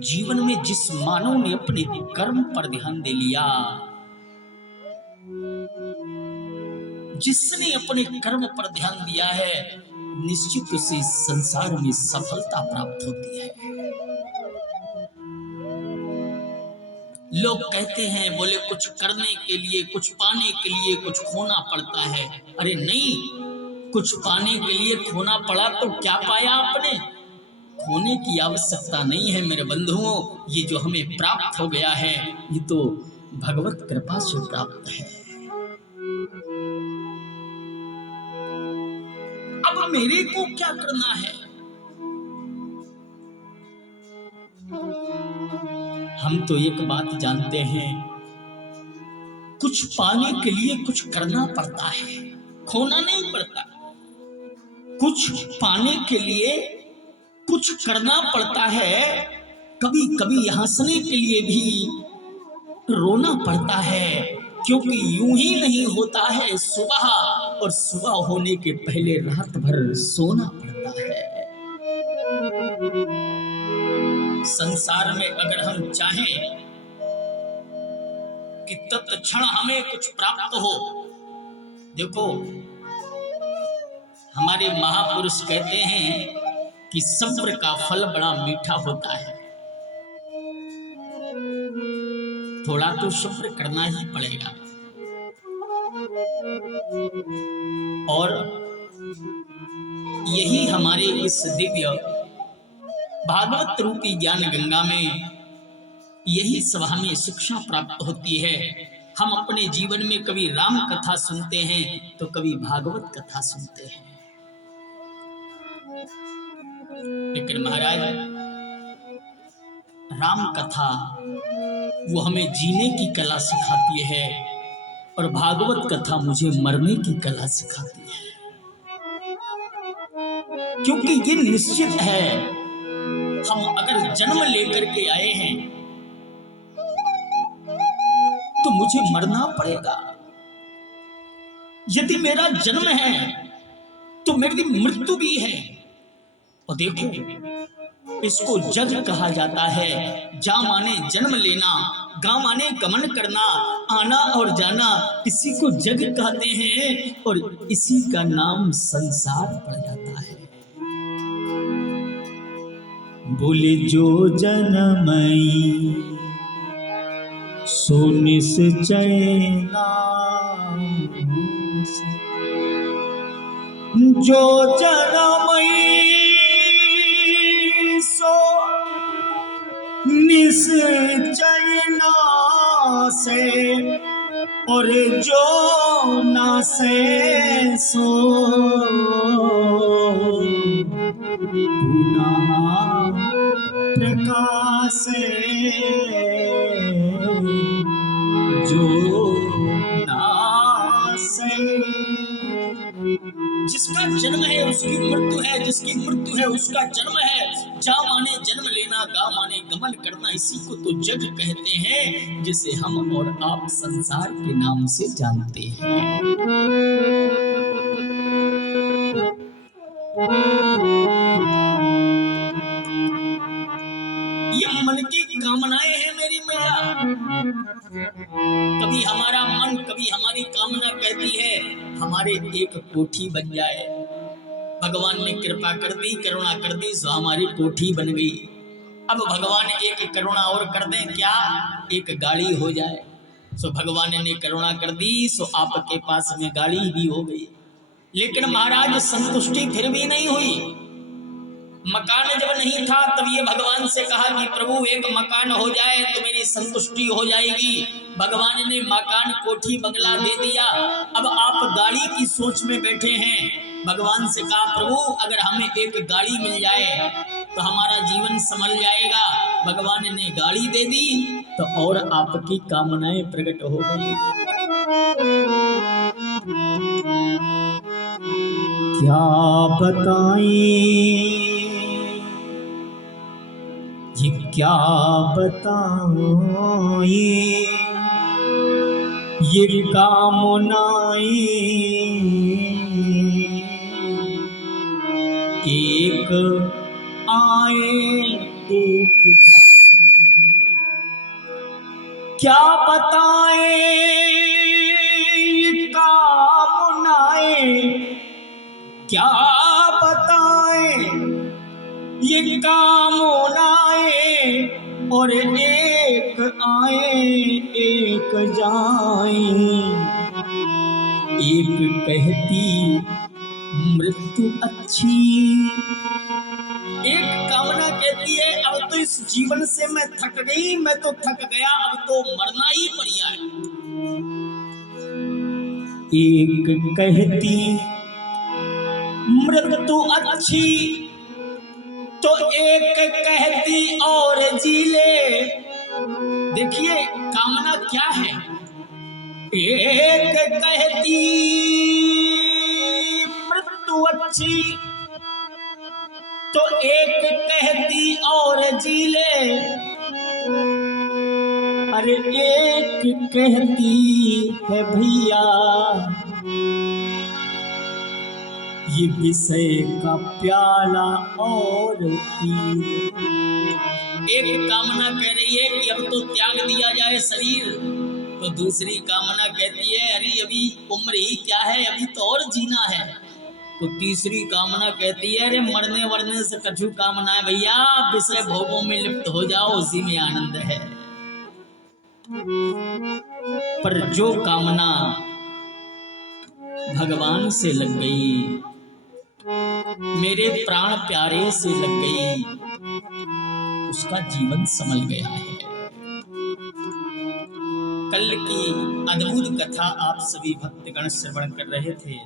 जीवन में जिस मानव ने अपने कर्म पर ध्यान दे लिया, जिसने अपने कर्म पर ध्यान दिया है, निश्चित उसे संसार में सफलता प्राप्त होती है। लोग कहते हैं, बोले कुछ करने के लिए, कुछ पाने के लिए कुछ खोना पड़ता है। अरे नहीं, कुछ पाने के लिए खोना पड़ा तो क्या पाया आपने? खोने की आवश्यकता नहीं है मेरे बंधुओं। ये जो हमें प्राप्त हो गया है, ये तो भगवत कृपा से प्राप्त है। अब मेरे को क्या करना है? हम तो एक बात जानते हैं, कुछ पाने के लिए कुछ करना पड़ता है, खोना नहीं पड़ता। कुछ पाने के लिए कुछ करना पड़ता है। कभी कभी हंसने के लिए भी रोना पड़ता है, क्योंकि यूं ही नहीं होता है सुबह, और सुबह होने के पहले रात भर सोना पड़ता है। संसार में अगर हम चाहें कि तत्क्षण हमें कुछ प्राप्त हो, देखो हमारे महापुरुष कहते हैं कि सब्र का फल बड़ा मीठा होता है। थोड़ा तो सब्र करना ही पड़ेगा। और यही हमारे इस दिव्य भागवत रूपी ज्ञान गंगा में यही सब हमें शिक्षा प्राप्त होती है। हम अपने जीवन में कभी राम कथा सुनते हैं तो कभी भागवत कथा सुनते हैं, लेकिन महाराज राम कथा वो हमें जीने की कला सिखाती है, और भागवत कथा मुझे मरने की कला सिखाती है। क्योंकि ये निश्चित है, हम अगर जन्म लेकर के आए हैं तो मुझे मरना पड़ेगा। यदि मेरा जन्म है तो मेरी मृत्यु भी है। और देखो, इसको जग कहा जाता है। जा माने जन्म लेना, गा माने गमन करना, आना और जाना, इसी को जग कहते हैं, और इसी का नाम संसार पड़ जाता है। बोले जो जनमई सो निश्चयना, जो जनमई सो निश्चयना से, और जो न से सो पुनः प्रकाश, जो नासे। जिसका जन्म है उसकी मृत्यु है, जिसकी मृत्यु है उसका जन्म है। जा माने जन्म लेना, गा माने गमन करना, इसी को तो जग कहते हैं, जिसे हम और आप संसार के नाम से जानते हैं। ये मन की कामनाएं हैं मेरी मैया। कभी हमारा मन, कभी हमारी कामना कहती है हमारे एक कोठी बन जाए। भगवान ने कृपा कर दी, करुणा कर दी, सो हमारी कोठी बन गई। अब भगवान एक करुणा और कर दें, क्या? एक गाड़ी हो जाए। सो भगवान ने करुणा कर दी, सो आपके पास में गाड़ी भी हो गई। लेकिन महाराज संतुष्टि फिर भी नहीं हुई। मकान जब नहीं था तब ये भगवान से कहा कि प्रभु एक मकान हो जाए तो मेरी संतुष्टि हो जाएगी। भगवान ने मकान, कोठी, बंगला दे दिया। अब आप गाड़ी की सोच में बैठे हैं। भगवान से कहा प्रभु अगर हमें एक गाड़ी मिल जाए तो हमारा जीवन संभल जाएगा। भगवान ने गाड़ी दे दी तो और आपकी कामनाएं प्रकट हो गई। क्या बताएं, ये क्या बताऊं, ये कामनाएं एक आए एक जाए। क्या बताएं कामनाएं, क्या बताएं ये कामनाएं, और एक आए एक जाएं। एक कहती मृत्यु अच्छी, एक कामना कहती है अब तो इस जीवन से मैं थक गई, मैं तो थक गया, अब तो मरना ही बढ़िया है। एक कहती मृत्यु अच्छी, तो एक कहती और जी ले। देखिए कामना क्या है, एक कहती मृत्यु अच्छी, तो एक कहती और जी ले। अरे एक कहती है भैया ये विषय का प्याला और पी। एक कामना कह रही है कि अब तो त्याग दिया जाए शरीर, तो दूसरी कामना कहती है अरे अभी उम्र ही क्या है, अभी तो और जीना है। तो तीसरी कामना कहती है अरे मरने वरने से कछु कामना है भैया, विषय भोगों में लिप्त हो जाओ, उसी में आनंद है। पर जो कामना भगवान से लग गई, मेरे प्राण प्यारे से लग गई, उसका जीवन संभल गया है। कल की अद्भुत कथा आप सभी भक्तगण श्रवण कर रहे थे।